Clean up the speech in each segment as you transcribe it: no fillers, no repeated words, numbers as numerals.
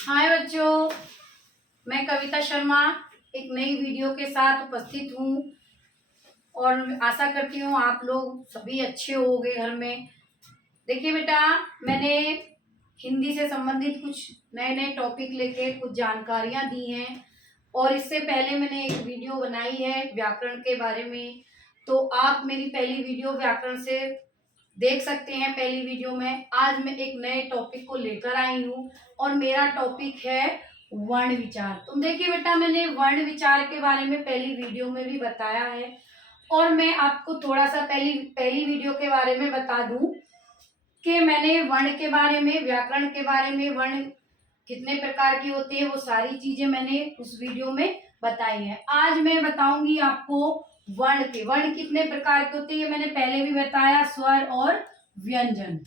हाय बच्चों, मैं कविता शर्मा एक नई वीडियो के साथ उपस्थित हूँ और आशा करती हूँ आप लोग सभी अच्छे होंगे घर में। देखिए बेटा, मैंने हिंदी से संबंधित कुछ नए नए टॉपिक लेके कुछ जानकारियाँ दी हैं और इससे पहले मैंने एक वीडियो बनाई है व्याकरण के बारे में। तो आप मेरी पहली वीडियो व्याकरण से देख सकते हैं। पहली वीडियो में आज मैं एक नए टॉपिक को लेकर आई हूँ और मेरा टॉपिक है वर्ण विचार। तुम देखिए बेटा, मैंने वर्ण विचार के बारे में पहली वीडियो में भी बताया है और मैं आपको थोड़ा सा पहली वीडियो के बारे में बता दूं कि मैंने वर्ण के बारे में, व्याकरण के बारे में, वर्ण कितने प्रकार के होते हैं, वो सारी चीजें मैंने उस वीडियो में बताई है। आज मैं बताऊंगी आपको वर्ण कितने प्रकार के होते हैं। ये मैंने पहले भी बताया, स्वर और व्यंजन।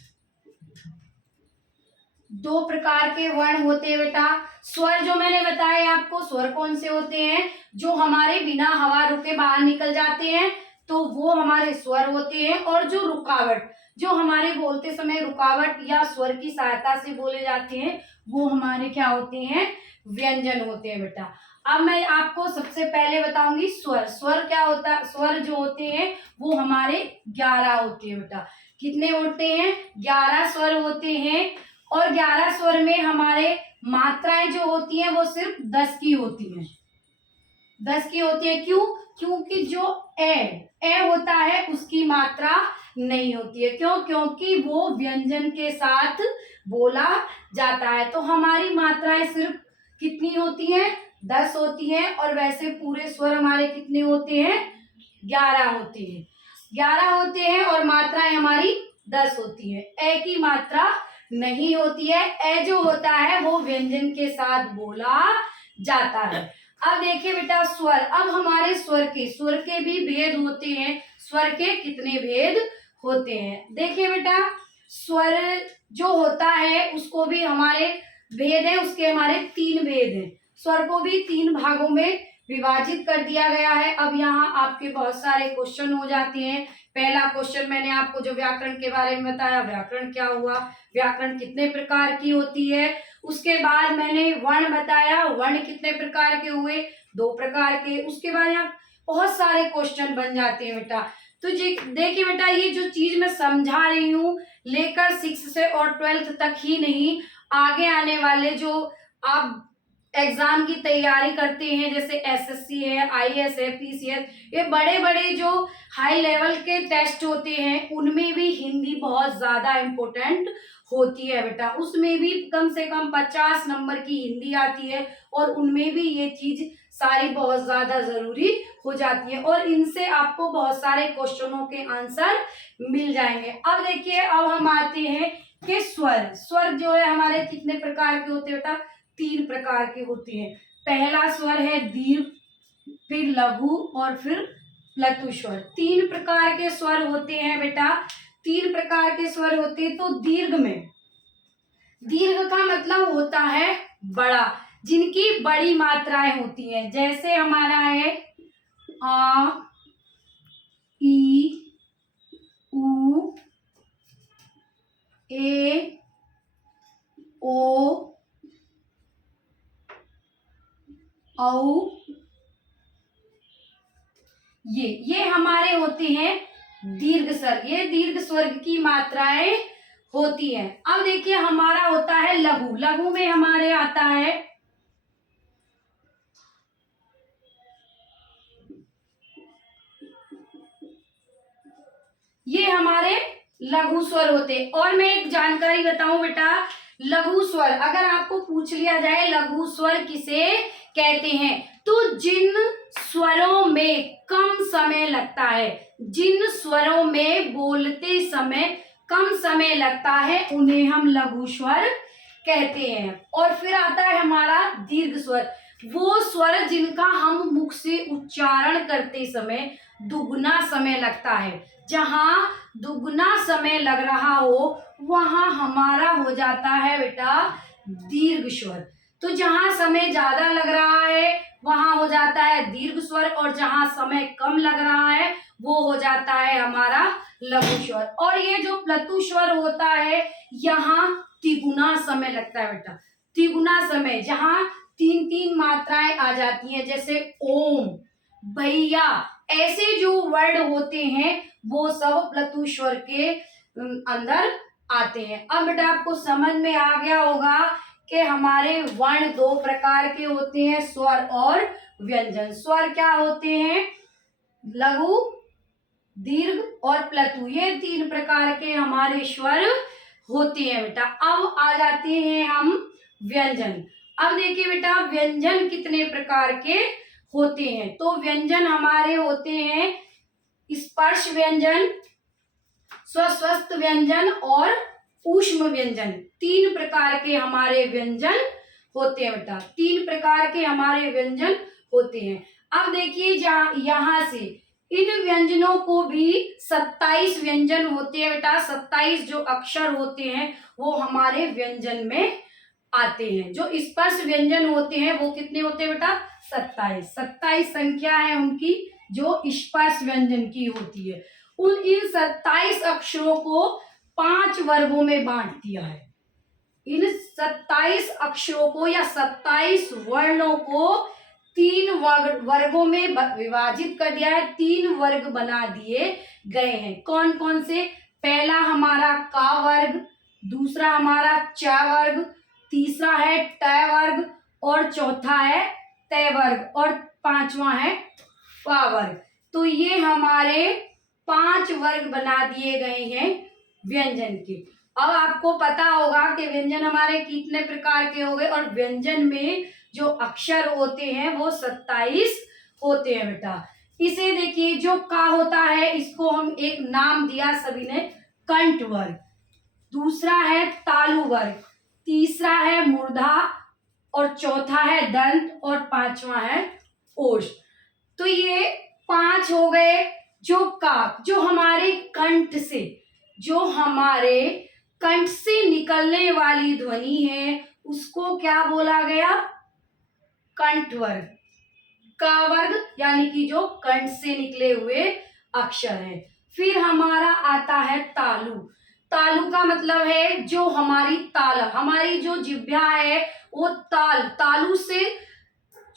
दो प्रकार के वर्ण होते हैं बेटा। स्वर जो मैंने बताया आपको, स्वर कौन से होते हैं? जो हमारे बिना हवा रुके बाहर निकल जाते हैं तो वो हमारे स्वर होते हैं। और जो रुकावट, जो हमारे बोलते समय रुकावट या स्वर की सहायता से बोले जाते हैं, वो हमारे क्या होते हैं? व्यंजन होते हैं बेटा। अब मैं आपको सबसे पहले बताऊंगी स्वर। स्वर क्या होता है? स्वर जो होते हैं वो हमारे 11 होते हैं बेटा। कितने होते हैं? 11 स्वर होते हैं। और 11 स्वर में हमारे मात्राएं जो होती हैं वो सिर्फ 10 की होती हैं। 10 की होती है। क्यों? क्योंकि जो ए होता है उसकी मात्रा नहीं होती है। क्यों? क्योंकि वो व्यंजन के साथ बोला जाता है। तो हमारी मात्राएं सिर्फ कितनी होती हैं? 10 होती हैं। और वैसे पूरे स्वर हमारे कितने होते हैं? 11 होते हैं। 11 होते हैं और मात्राएं हमारी 10 होती है। ए की मात्रा नहीं होती है। ए जो होता है वो व्यंजन के साथ बोला जाता है। अब देखिए बेटा, स्वर। अब हमारे स्वर के भी भेद होते हैं। स्वर के कितने भेद होते हैं? देखिए बेटा, स्वर जो होता है उसको भी हमारे भेद है, उसके हमारे 3 भेद हैं। स्वर को भी 3 भागों में विभाजित कर दिया गया है। अब यहाँ आपके बहुत सारे क्वेश्चन हो जाते हैं। पहला क्वेश्चन मैंने आपको जो व्याकरण के बारे में बताया, व्याकरण क्या हुआ, व्याकरण कितने प्रकार की होती है। उसके बाद मैंने वर्ण बताया, वर्ण कितने प्रकार के हुए? 2 प्रकार के। उसके बाद यहाँ बहुत सारे क्वेश्चन बन जाते हैं बेटा। तो जी देखिए बेटा, ये जो चीज मैं समझा रही हूँ लेकर 6 से और 12th तक ही नहीं, आगे आने वाले जो आप एग्जाम की तैयारी करते हैं, जैसे एसएससी है, आईएएस है, पीसीएस, ये बड़े बड़े जो हाई लेवल के टेस्ट होते हैं उनमें भी हिंदी बहुत ज्यादा इम्पोर्टेंट होती है बेटा। उसमें भी कम से कम 50 नंबर की हिंदी आती है और उनमें भी ये चीज सारी बहुत ज्यादा जरूरी हो जाती है और इनसे आपको बहुत सारे क्वेश्चनों के आंसर मिल जाएंगे। अब देखिए, अब हम आते हैं कि स्वर। स्वर जो है हमारे कितने प्रकार के होते हैं बेटा? 3 प्रकार के होते हैं। पहला स्वर है दीर्घ, फिर लघु और फिर प्लतु स्वर। 3 प्रकार के स्वर होते हैं बेटा। 3 प्रकार के स्वर होते हैं। तो दीर्घ में, दीर्घ का मतलब होता है बड़ा, जिनकी बड़ी मात्राएं होती हैं। जैसे हमारा है आ, ई, उ, ए, ओ, औ, ये हमारे होते हैं दीर्घ स्वर। ये दीर्घ स्वर की मात्राएं होती हैं। अब देखिए, हमारा होता है लघु। लघु में हमारे आता है ये हमारे लघु स्वर होते हैं। और मैं एक जानकारी बताऊं बेटा, लघु स्वर अगर आपको पूछ लिया जाए लघु स्वर किसे कहते हैं, तो जिन स्वरों में कम समय लगता है, जिन स्वरों में बोलते समय कम समय लगता है, उन्हें हम लघु स्वर कहते हैं। और फिर आता है हमारा दीर्घ स्वर। वो स्वर जिनका हम मुख से उच्चारण करते समय दुगना समय लगता है। जहां दुगना समय लग रहा हो वहां हमारा हो जाता है बेटा दीर्घ स्वर। तो जहां समय ज्यादा लग रहा है वहां हो जाता है दीर्घ स्वर, और जहां समय कम लग रहा है वो हो जाता है हमारा लघु स्वर। और ये जो प्लतु स्वर होता है यहाँ तिगुना समय लगता है बेटा। तिगुना समय जहाँ 3-3 मात्राएं आ जाती हैं, जैसे ओम, भैया, ऐसे जो वर्ड होते हैं वो सब प्लतु स्वर के अंदर आते हैं। अब बेटा आपको समझ में आ गया होगा कि हमारे वर्ण दो प्रकार के होते हैं, स्वर और व्यंजन। स्वर क्या होते हैं? लघु, दीर्घ और प्लतु, ये 3 प्रकार के हमारे स्वर होते हैं बेटा। अब आ जाते हैं हम व्यंजन। अब देखिए बेटा व्यंजन कितने प्रकार के होते हैं। तो व्यंजन हमारे होते हैं स्पर्श व्यंजन, स्वस्वस्थ व्यंजन और ऊष्म व्यंजन। 3 प्रकार के हमारे व्यंजन होते हैं बेटा, 3 प्रकार के हमारे व्यंजन होते हैं। अब देखिए यहाँ से इन व्यंजनों को भी 27 व्यंजन होते हैं बेटा। 27 जो अक्षर होते हैं वो हमारे व्यंजन में आते हैं। जो स्पर्श व्यंजन होते हैं वो कितने होते हैं बेटा? 27 संख्या है उनकी जो स्पर्श व्यंजन की होती है। इन 27 अक्षरों को 5 वर्गों में बांट दिया है। इन 27 अक्षरों को या 27 वर्णों को 3 वर्गों में विभाजित कर दिया है। 3 वर्ग बना दिए गए हैं। कौन कौन से? पहला हमारा का वर्ग, दूसरा हमारा च वर्ग, तीसरा है ट वर्ग और चौथा है त वर्ग और पांचवा है प वर्ग। तो ये हमारे 5 वर्ग बना दिए गए हैं व्यंजन के। अब आपको पता होगा कि व्यंजन हमारे कितने प्रकार के हो गए और व्यंजन में जो अक्षर होते हैं वो 27 होते हैं बेटा। इसे देखिए जो का होता है इसको हम एक नाम दिया सभी ने, कंठ वर्ग, दूसरा है तालु वर्ग, तीसरा है मूर्धा और चौथा है दंत और पांचवा है ओष्ठ। तो ये 5 हो गए। जो हमारे कंठ से निकलने वाली ध्वनि है उसको क्या बोला गया? कंठ वर्ग। का वर्ग यानी कि जो कंठ से निकले हुए अक्षर है। फिर हमारा आता है तालु। तालु का मतलब है जो हमारी जो जिह्वा है वो तालु से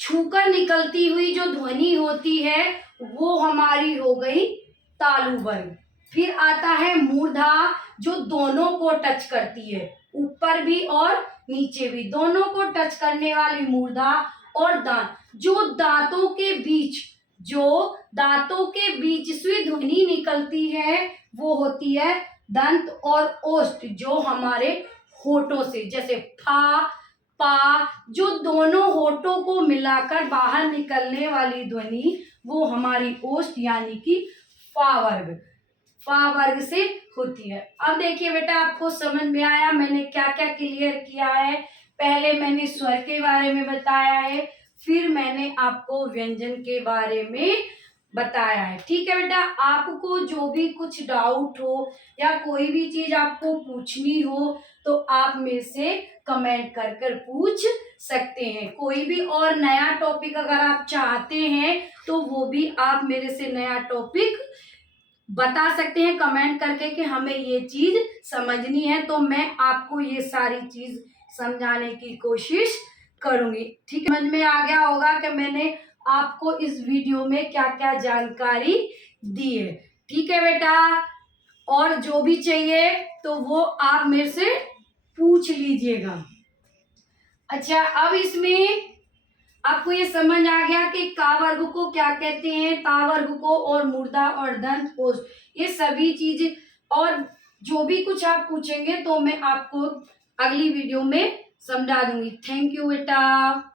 छूकर निकलती हुई जो ध्वनि होती है वो हमारी हो गई तालु वर्ग। फिर आता है मूर्धा जो दोनों को टच करती है, ऊपर भी और नीचे भी, दोनों को टच करने वाली मूर्धा। और दांत, जो दांतों के बीच से ध्वनि निकलती है वो होती है दंत। और ओष्ठ जो हमारे होठों से, जैसे फा पा, जो दोनों होठों को मिलाकर बाहर निकलने वाली ध्वनि वो हमारी ओष्ठ यानी कि फा वर्ग से होती है। अब देखिए बेटा आपको समझ में आया मैंने क्या क्या क्लियर किया है। पहले मैंने स्वर के बारे में बताया है, फिर मैंने आपको व्यंजन के बारे में बताया है। ठीक है बेटा, आपको जो भी कुछ डाउट हो या कोई भी चीज आपको पूछनी हो तो आप मेरे से कमेंट कर पूछ सकते हैं। कोई भी और नया टॉपिक अगर आप चाहते हैं तो वो भी आप मेरे से नया टॉपिक बता सकते हैं कमेंट करके कि हमें ये चीज समझनी है, तो मैं आपको ये सारी चीज समझाने की कोशिश करूंगी। ठीक है, समझ में आ गया होगा कि मैंने आपको इस वीडियो में क्या क्या जानकारी दी है। ठीक है बेटा, और जो भी चाहिए तो वो आप मेरे से पूछ लीजिएगा। अच्छा, अब इसमें आपको ये समझ आ गया कि का वर्ग को क्या कहते हैं, ता वर्ग को, और मूर्धा और दंत ओष्ठ, ये सभी चीज। और जो भी कुछ आप पूछेंगे तो मैं आपको अगली वीडियो में समझा दूंगी। थैंक यू बेटा।